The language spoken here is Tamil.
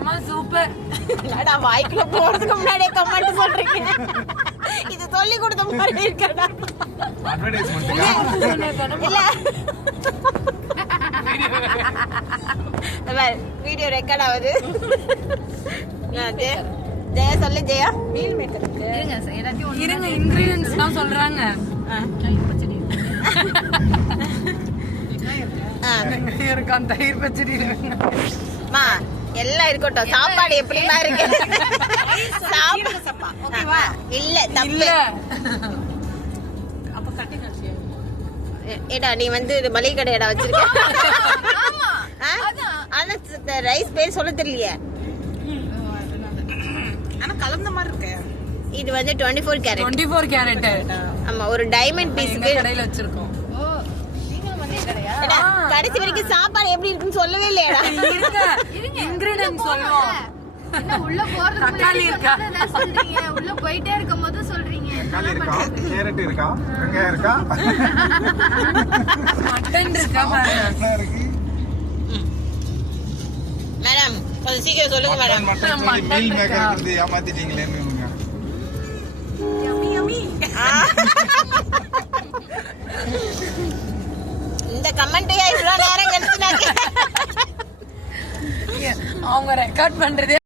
ஆமா சூப்பர். இல்லடா வாய்க்குள்ள போறதுக்கு முன்னாடியே கமெண்ட் சொல்றீங்க. இது சொல்லி கொடுத்த மாதிரி இருக்கடா. இல்ல வீடியோ ரெக்கார்ட் ஆகுது. ஜெயா சொல்லு ஜெயா. மீல் மேக்கர் இருக்கு. இருங்க இன்கிரிடியன்ட்ஸ்லாம் சொல்றாங்க. இருக்கான் தயிர் பச்சடி மா எல்லாம் இருக்கட்டும். சாப்பாடு எப்படிமா இருக்கு? இல்ல தப்பு. ஏடா நீ வந்து மளிகை கடை இடம் வச்சிருக்க. ஆனா ரைஸ் பேர் சொல்ல தெரியலையே. ஆனா கலந்த மாதிரி இருக்கு. இது வந்து 24 கேரட். 24 கேரட். ஆமா ஒரு டைமண்ட் பீஸ்க்கு கடையில வச்சிருக்கோம். கடைசி வரைக்கும் சாப்பாடு எப்படி இருக்குன்னு சொல்லவே இல்லையாடா. இன்கிரிடியன்ட் சொல்லுவோம். உள்ள போறதுக்கு தக்காளி இருக்கா சொல்றீங்க, உள்ள போயிட்டே இருக்கும்போது சொல்றீங்க. தக்காளி இருக்கா, கேரட் இருக்கா, வெங்காயம் இருக்கா, மட்டன் இருக்கா பாருங்க. மேடம் கொஞ்சம் சீக்கிரம் சொல்லுங்க மேடம். மட்டன் சொல்லி மீல் மேக்கர் வந்து ஏமாத்திட்டீங்களேன்னு. இந்த கமெண்ட்டையா இவ்வளவு நேரம் கழிச்சு அவங்க ரெக்கார்ட் பண்றதே